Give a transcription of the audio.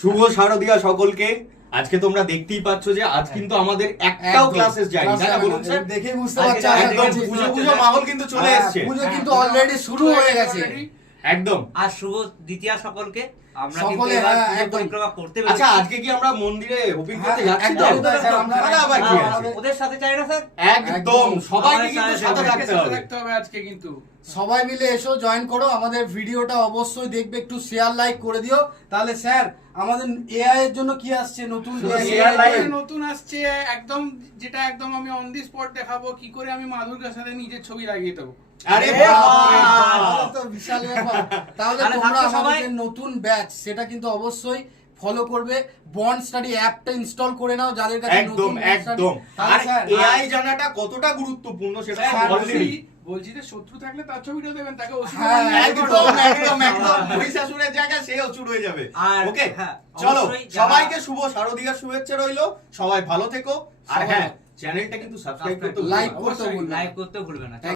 শুভ শারদিয়া সকলকে। আজকে তোমরা দেখতেই পাচ্ছ যে আজ কিন্তু আমাদের একটাও ক্লাসেস যায়নি, তাই না বলুন স্যার? দেখেই বুঝতে পারছি একদম পুজো পুজো মাহল কিন্তু চলে এসেছে। পুজো কিন্তু অলরেডি শুরু হয়ে গেছে একদম। আর শুভ দ্বিতীয়া সকলকে। আমরা কিন্তু সকলে, এবার হ্যাঁ, পুজো একদম। পরিক্রমা করতে আচ্ছা পেরেছি। আজকে কি আমরা মন্দিরে হোপিং করতে হ্যাঁ, যাচ্ছি তো? একদম, স্যার, আমরা- তাহলে আবার কি আছে? ওদের সাথে চাই না স্যার? একদম সবাইকে আমাদের কিন্তু সাথে সাথে থাকতে থাকতে হবে। আজকে কিন্তু সবাই মিলে এসো, জয়েন করো আমাদের ভিডিওটা, অবশ্যই দেখবে, একটু শেয়ার লাইক করে দিও। তাহলে স্যার আমাদের এআই এর জন্য কি আসছে নতুন? share like। নতুন আসছে একদম, যেটা একদম আমি অন দি স্পট দেখাবো কি করে আমি মা দুর্গার সাথে নিজের ছবি লাগিয়ে দেবো। আরে বাপরে বাহ! বাপ, তো বিশাল ব্যাপার। তাহলে তাহলে তোমরা থাকছো সবাই? আমাদের নতুন ব্যাচ সেটা কিন্তু অবশ্যই ফলো করবে। বন্ড স্টাডি অ্যাপটা ইনস্টল করে নাও যাদের কাছে একদম নতুন Bond Study। একদম। তাহলে আর স্যার, এআই জানাটা কতটা গুরুত্বপূর্ণ সেটা স্যার, অলরেডি বলছি যে শত্রু থাকলে তার ছবিটা দেবেন, তাকে অসুর হ্যাঁ, বানিয়ে একদম করো। একদম একদম মহিষাসুরের জায়গায় সে অসুর হয়ে যাবে। আর ওকে হ্যাঁ, চলো অবশ্যই যারা- সবাইকে শুভ শারদীয়ার শুভেচ্ছা রইলো। সবাই ভালো থেকো। আর সবাই হ্যাঁ ভালো। চ্যানেলটা কিন্তু সাবস্ক্রাইব করতে লাইক ভুলবে না। করতে অবশ্যই। ভুলবে না। লাইভ করতে ভুলবে না।